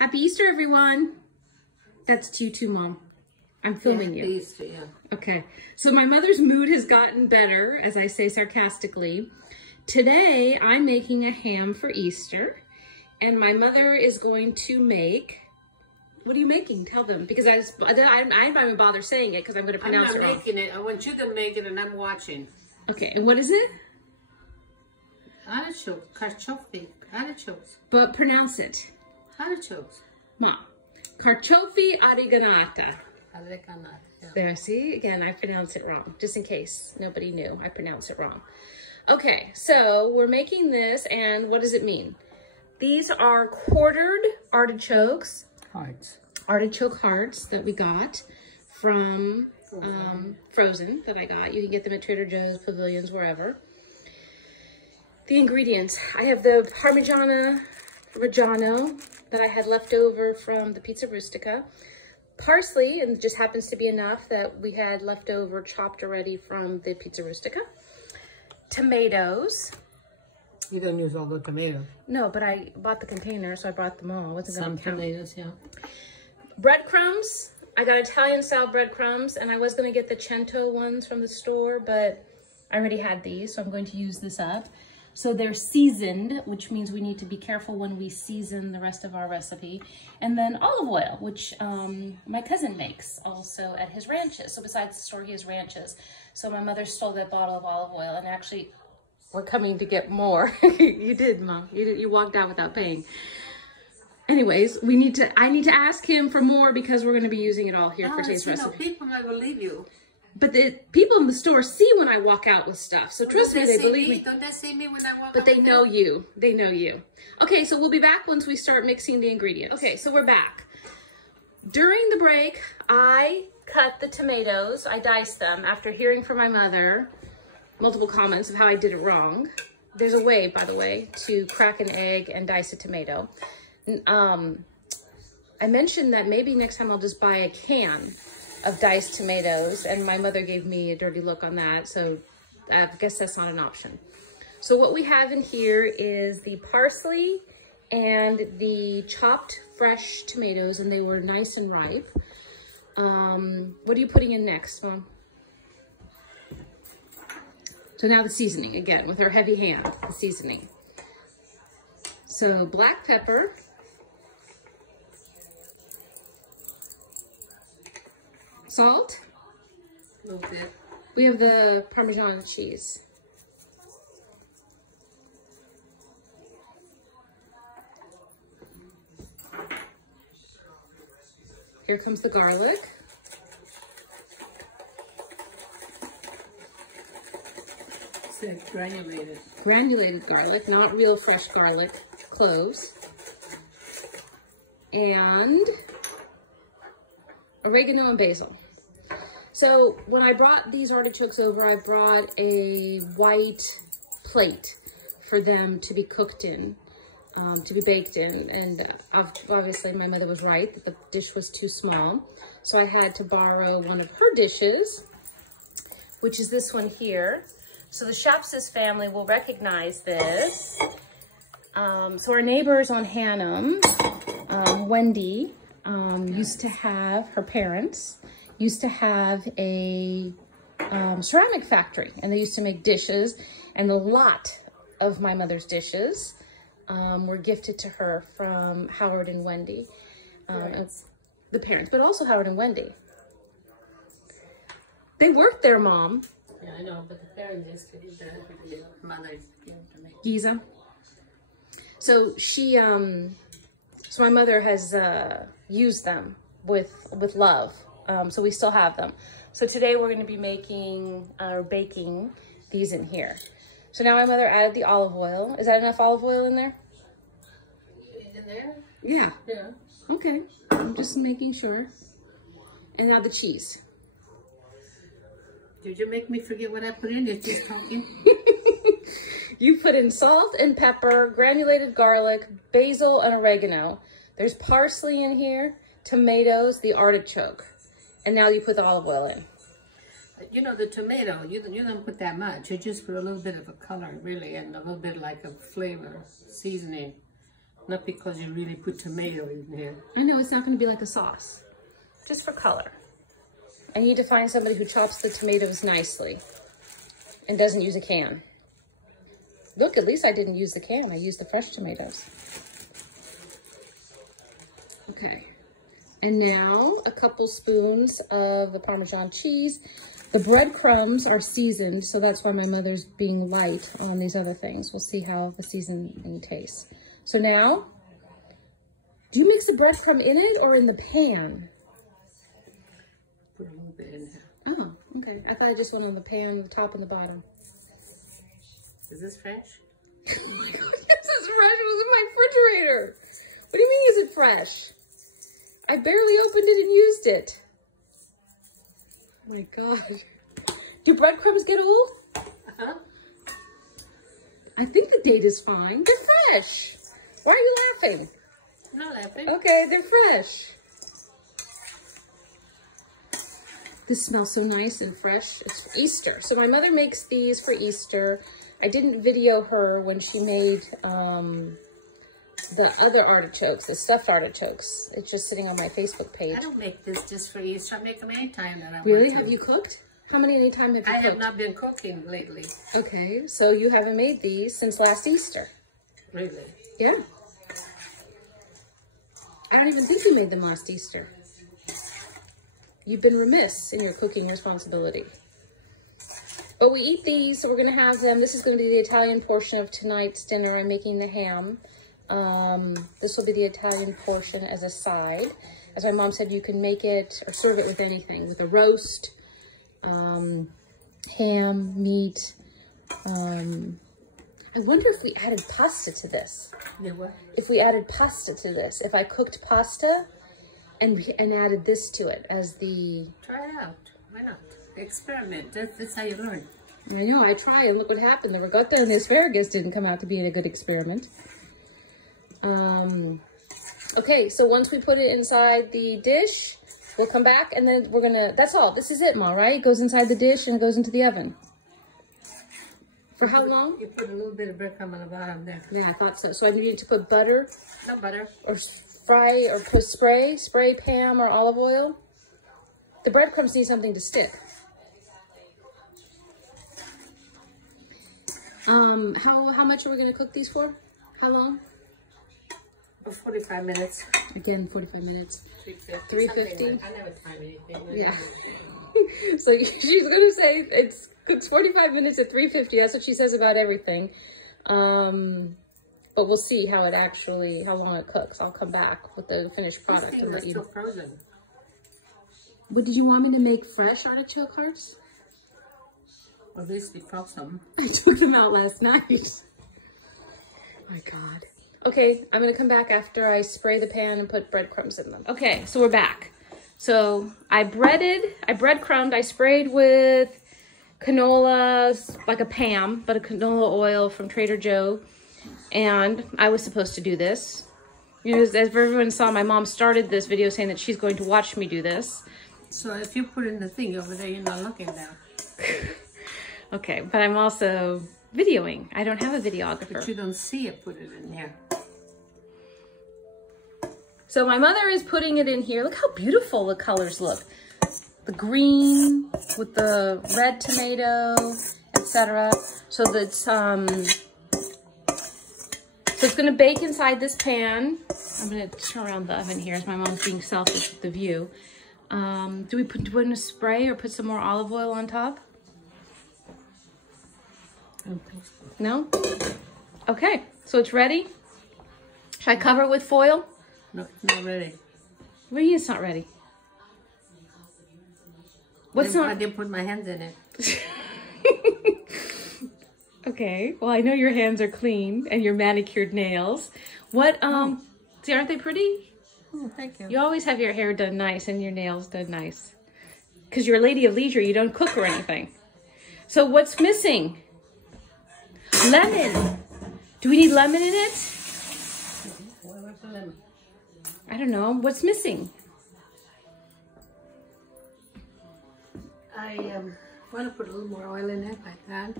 Happy Easter, everyone. That's you too, Mom. I'm filming you. Easter, yeah. Okay. So my mother's mood has gotten better, as I say sarcastically. Today, I'm making a ham for Easter. And my mother is going to make... What are you making? Tell them. Because I don't even bother saying it because I'm going to pronounce it wrong. I'm not making it. I want you to make it and I'm watching. Okay. And what is it? Artichokes. Carciofi. Artichokes. But pronounce it. Artichokes. Mom. Carciofi oreganata. Oreganata. Yeah. There, see? Again, I pronounce it wrong. Just in case nobody knew, I pronounce it wrong. Okay, so we're making this, and what does it mean? These are quartered artichokes. Hearts. Artichoke hearts that we got from frozen that I got. You can get them at Trader Joe's, Pavilions, wherever. The ingredients. I have the Parmigiano Reggiano that I had left over from the Pizza Rustica. Parsley, and it just happens to be enough that we had left over chopped already from the Pizza Rustica. Tomatoes. You don't use all the tomatoes. No, but I bought the container, so I brought them all. What's it Some tomatoes, yeah. Breadcrumbs. I got Italian-style breadcrumbs, and I was going to get the Cento ones from the store, but I already had these, so I'm going to use this up. So they're seasoned, which means we need to be careful when we season the rest of our recipe. And then olive oil, which my cousin makes also at his ranches. So besides the store, he has ranches. So my mother stole that bottle of olive oil, and actually we're coming to get more. You did, Mom. You walked out without paying. Anyways, I need to ask him for more because we're going to be using it all here for today's recipe. People might believe you. But the people in the store see when I walk out with stuff. So trust me, they believe me. Don't they see me when I walk out? But they know you. They know you. Okay, so we'll be back once we start mixing the ingredients. Okay, so we're back. During the break, I cut the tomatoes. I diced them after hearing from my mother multiple comments of how I did it wrong. There's a way, by the way, to crack an egg and dice a tomato. I mentioned that maybe next time I'll just buy a can of diced tomatoes, and my mother gave me a dirty look on that, so I guess that's not an option. So what we have in here is the parsley and the chopped fresh tomatoes, and they were nice and ripe. What are you putting in next, Mom? So now the seasoning, again, with her heavy hand, the seasoning. So black pepper. Salt. A little bit. We have the Parmesan cheese. Here comes the garlic. It's granulated. Granulated garlic, not real fresh garlic. Cloves. And oregano and basil. So when I brought these artichokes over, I brought a white plate for them to be cooked in, to be baked in. And obviously my mother was right that the dish was too small. So I had to borrow one of her dishes, which is this one here. So the Shapsis family will recognize this. So our neighbors on Hannum, Wendy, used to have, her parents used to have a ceramic factory, and they used to make dishes, and a lot of my mother's dishes were gifted to her from Howard and Wendy, the parents, but also Howard and Wendy. They worked there, Mom. Yeah, I know, but the parents used to do that. The mothers gave to me. Giza. So she, so my mother has used them with love. So we still have them. So today we're going to be making or baking these in here. So now my mother added the olive oil. Is that enough olive oil in there? In there? Yeah. Yeah. Okay. I'm just making sure. And now the cheese. Did you make me forget what I put in? You're just talking. You put in salt and pepper, granulated garlic, basil, and oregano. There's parsley in here, tomatoes, the artichoke. And now you put the olive oil in. You know, the tomato, you don't put that much. You just put a little bit of a color, really, and a little bit like a flavor, seasoning. Not because you really put tomato in here. I know it's not going to be like a sauce, just for color. I need to find somebody who chops the tomatoes nicely and doesn't use a can. Look, at least I didn't use the can. I used the fresh tomatoes. Okay. And now a couple spoons of the Parmesan cheese. The breadcrumbs are seasoned, so that's why my mother's being light on these other things. We'll see how the seasoning tastes. So now, do you mix the breadcrumb in it or in the pan? Put a little bit in there. Oh, okay. I thought I just went on the pan, the top and the bottom. Is this fresh? Oh my God, this is fresh. It was in my refrigerator. What do you mean, is it fresh? I barely opened it and used it. Oh my God. Do breadcrumbs get old? Uh-huh. I think the date is fine. They're fresh. Why are you laughing? I'm not laughing. Okay, they're fresh. This smells so nice and fresh. It's for Easter. So my mother makes these for Easter. I didn't video her when she made the other artichokes, the stuffed artichokes. It's just sitting on my Facebook page. I don't make this just for Easter. I make them anytime that I Really? want to. Have you cooked? How many anytime have you cooked? I have not been cooking lately. Okay, so you haven't made these since last Easter. Really? Yeah. I don't even think you made them last Easter. You've been remiss in your cooking responsibility. But we eat these, so we're going to have them. This is going to be the Italian portion of tonight's dinner. I'm making the ham. This will be the Italian portion as a side. As my mom said, you can make it or serve it with anything, with a roast, ham, meat. I wonder if we added pasta to this. Yeah, what? If we added pasta to this, if I cooked pasta and added this to it as the... Try it out. Why not? Experiment. That's how you learn. I know, I tried and look what happened. The ricotta and the asparagus didn't come out to be a good experiment. Okay, so once we put it inside the dish, we'll come back and then we're gonna, that's all. This is it, Ma, right? It goes inside the dish and it goes into the oven. For how long? You put a little bit of breadcrumb on the bottom there. Yeah, I thought so. So I needed to put butter? Not butter. Or fry, or put spray Pam or olive oil. The breadcrumbs need something to stick. How much are we gonna cook these for? How long? For 45 minutes. Again, 45 minutes. 350. 350? I never time anything. Yeah. So she's gonna say it's 45 minutes at 350. That's what she says about everything. But we'll see how long it cooks. I'll come back with the finished product and let you know. Still frozen. What did you want me to make? Fresh artichoke hearts? Or at least we froze them. I took them out last night. Oh my God. Okay, I'm gonna come back after I spray the pan and put breadcrumbs in them. Okay, so we're back. So I breadcrumbed, I sprayed with canola, like a Pam, but a canola oil from Trader Joe. And I was supposed to do this. You know, as everyone saw, my mom started this video saying that she's going to watch me do this. So if you put in the thing over there, you're not looking down. Okay, but I'm also videoing. I don't have a videographer. But you don't see it, put it in here. So my mother is putting it in here. Look how beautiful the colors look. The green with the red tomato, etc. So that's so it's gonna bake inside this pan. I'm gonna turn around the oven here as my mom's being selfish with the view. Do we put in a spray or put some more olive oil on top? I don't think so. No? Okay, so it's ready. Should I cover it with foil? No, not ready. What do you mean it's not ready? What's not? I didn't put my hands in it. Okay, well, I know your hands are clean and your manicured nails. What, see, aren't they pretty? Oh, thank you. You always have your hair done nice and your nails done nice. Because you're a lady of leisure, you don't cook or anything. So what's missing? Lemon. Do we need lemon in it? Where's the lemon? I don't know. What's missing? I want to put a little more oil in it like that.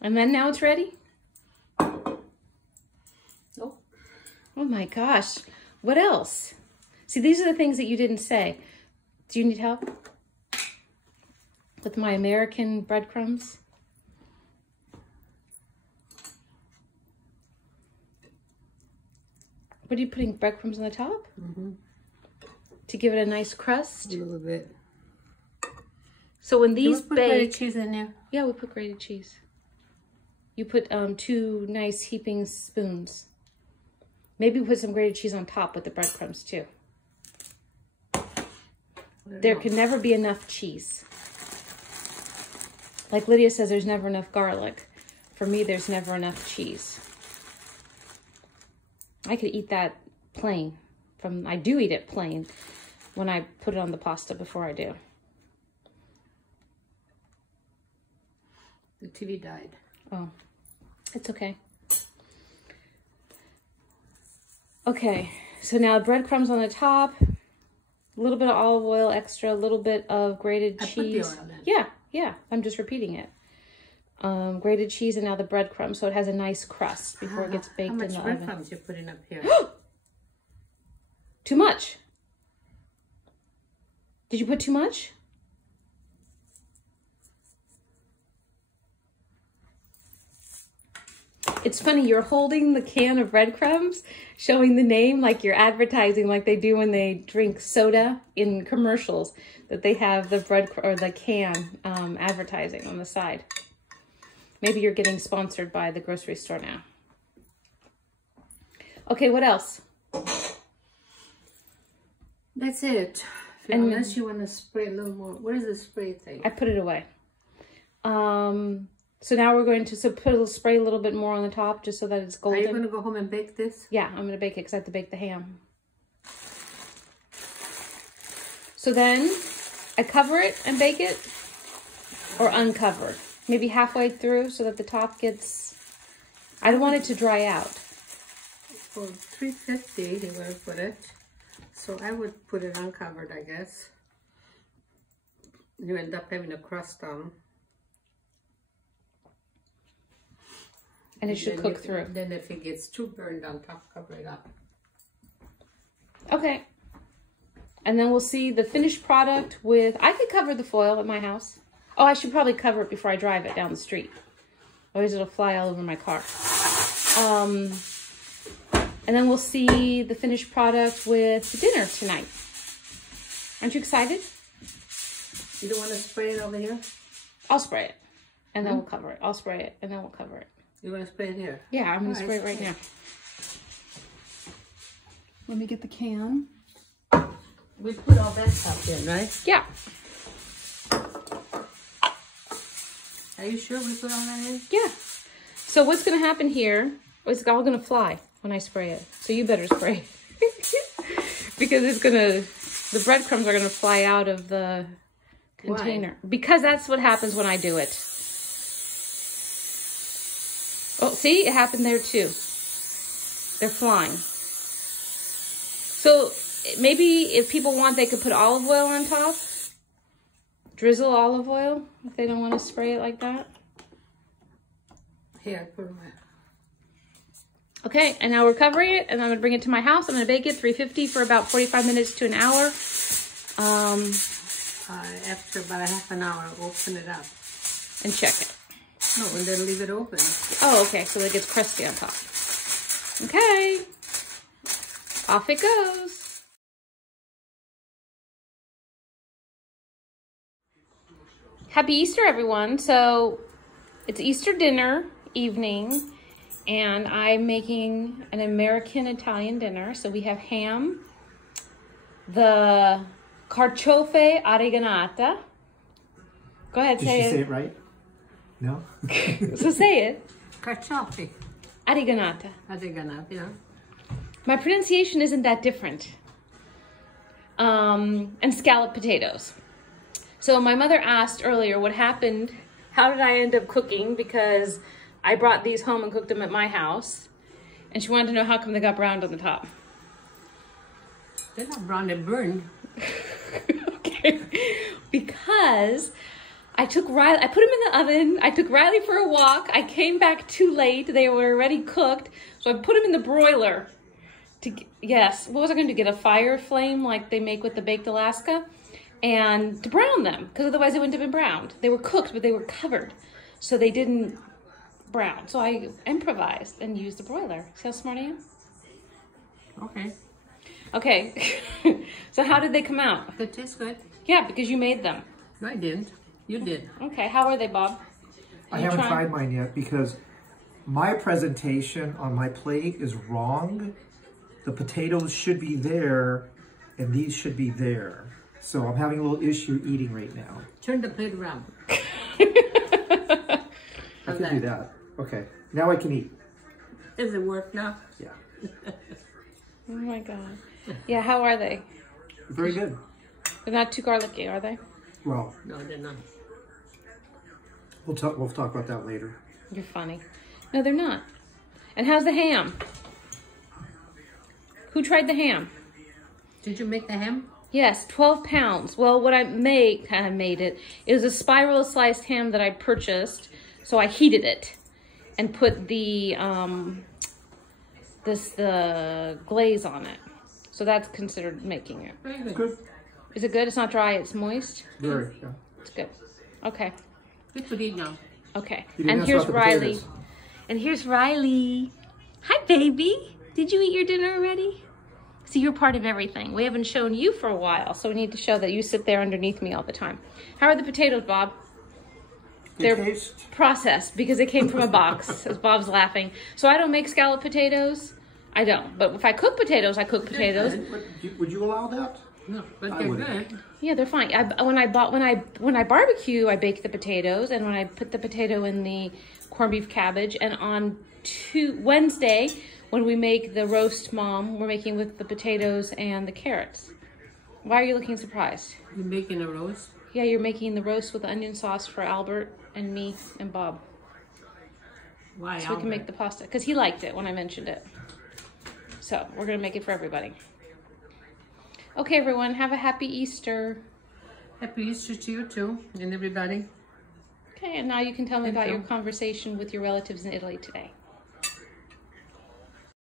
And then now it's ready? Oh. Oh my gosh. What else? See, these are the things that you didn't say. Do you need help with my American breadcrumbs? What are you putting, breadcrumbs on the top? Mm-hmm. To give it a nice crust? A little bit. So when these put bake... grated cheese in there? Yeah, we put grated cheese. You put 2 nice heaping spoons. Maybe put some grated cheese on top with the breadcrumbs too. There can never be enough cheese. Like Lydia says, there's never enough garlic. For me, there's never enough cheese. I could eat that plain. I do eat it plain when I put it on the pasta before I do. The TV died. Oh, it's okay. Okay, so now breadcrumbs on the top, a little bit of olive oil extra, a little bit of grated cheese. I put the oil in. Yeah, I'm just repeating it. Grated cheese and now the breadcrumbs, so it has a nice crust before it gets baked in the oven. How much breadcrumbs you're putting up here? Too much. Did you put too much? It's funny, you're holding the can of breadcrumbs, showing the name like you're advertising, like they do when they drink soda in commercials, that they have the bread or the can advertising on the side. Maybe you're getting sponsored by the grocery store now. Okay, what else? That's it. Unless you want to spray a little more. What is the spray thing? I put it away. So now we're going to spray a little bit more on the top just so that it's golden. Are you going to go home and bake this? Yeah, I'm going to bake it because I have to bake the ham. So then I cover it and bake it, or uncover. Maybe halfway through so that the top gets... I don't want it to dry out. For 350, they will put it. So I would put it uncovered, I guess. You end up having a crust on. And it should cook through. Then if it gets too burned on top, cover it up. Okay. And then we'll see the finished product with... I could cover the foil at my house. Oh, I should probably cover it before I drive it down the street. Otherwise it'll fly all over my car. And then we'll see the finished product with the dinner tonight. Aren't you excited? You don't want to spray it over here? I'll spray it. And then we'll cover it. I'll spray it and then we'll cover it. You want to spray it here? Yeah, I'm going to spray it right now. Let me get the can. We put all that stuff in, right? Yeah. Are you sure we put all that in? Yeah. So what's going to happen here is it's all going to fly when I spray it. So you better spray. Because it's going to, the breadcrumbs are going to fly out of the container. Why? Because that's what happens when I do it. Oh, see? It happened there too. They're flying. So maybe if people want, they could put olive oil on top. Drizzle olive oil if they don't want to spray it like that. Here, put it away. Okay, and now we're covering it, and I'm gonna bring it to my house. I'm gonna bake it 350 for about 45 minutes to an hour. After about a half an hour, open it up. And check it. No, and then leave it open. Oh, okay, so it gets crusty on top. Okay, off it goes. Happy Easter, everyone. So it's Easter dinner evening, and I'm making an American-Italian dinner. So we have ham, the carciofi oreganata. Go ahead, say it. Did she say it right? No? So say it. Carciofi. Oreganata. Oreganata, yeah. My pronunciation isn't that different. And scalloped potatoes. So my mother asked earlier what happened, how did I end up cooking? Because I brought these home and cooked them at my house. And she wanted to know how come they got browned on the top. They're not brown, they're burned. Okay. Because I put them in the oven. I took Riley for a walk. I came back too late. They were already cooked. So I put them in the broiler. Yes, what was I going to do? Get a fire flame like they make with the baked Alaska? And to brown them, because otherwise they wouldn't have been browned. They were cooked, but they were covered. So they didn't brown. So I improvised and used the broiler. See how smart I am? Okay. Okay. So how did they come out? They taste good. Yeah, because you made them. No, I didn't. You did. Okay, how are they, Bob? I haven't tried mine yet because my presentation on my plate is wrong. The potatoes should be there and these should be there. So I'm having a little issue eating right now. Turn the plate around. I can do that. Okay, now I can eat. Does it work now? Yeah. Oh my God. Yeah, how are they? Very good. They're not too garlicky, are they? Well, No, they're not. we'll talk about that later. You're funny. No, they're not. And how's the ham? Who tried the ham? Did you make the ham? Yes, 12 pounds. Well, what I made it. It was a spiral sliced ham that I purchased. So I heated it and put the glaze on it. So that's considered making it. Very good. Good. Is it good? It's not dry, it's moist? Very, yeah. It's good. Okay. Good to eat now. Okay. You didn't And ask here's about the Riley. potatoes. And here's Riley. Hi, baby. Did you eat your dinner already? See, you're part of everything. We haven't shown you for a while, so we need to show that you sit there underneath me all the time. How are the potatoes, Bob? They're processed because they came from a box, as Bob's laughing. So I don't make scalloped potatoes. I don't. But if I cook potatoes, I cook potatoes. Would you allow that? No, but they're good. Yeah, they're fine. When I barbecue, I bake the potatoes, and when I put the potato in the corned beef cabbage, and on Wednesday, when we make the roast mom, we're making with the potatoes and the carrots. Why are you looking surprised? You're making a roast? Yeah, you're making the roast with onion sauce for Albert and me and Bob. Why, So Albert? we can make the pasta, because he liked it when I mentioned it. So we're going to make it for everybody. Okay, everyone, have a happy Easter. Happy Easter to you too, and everybody. Okay, and now you can tell me Thank about you. your conversation with your relatives in Italy today.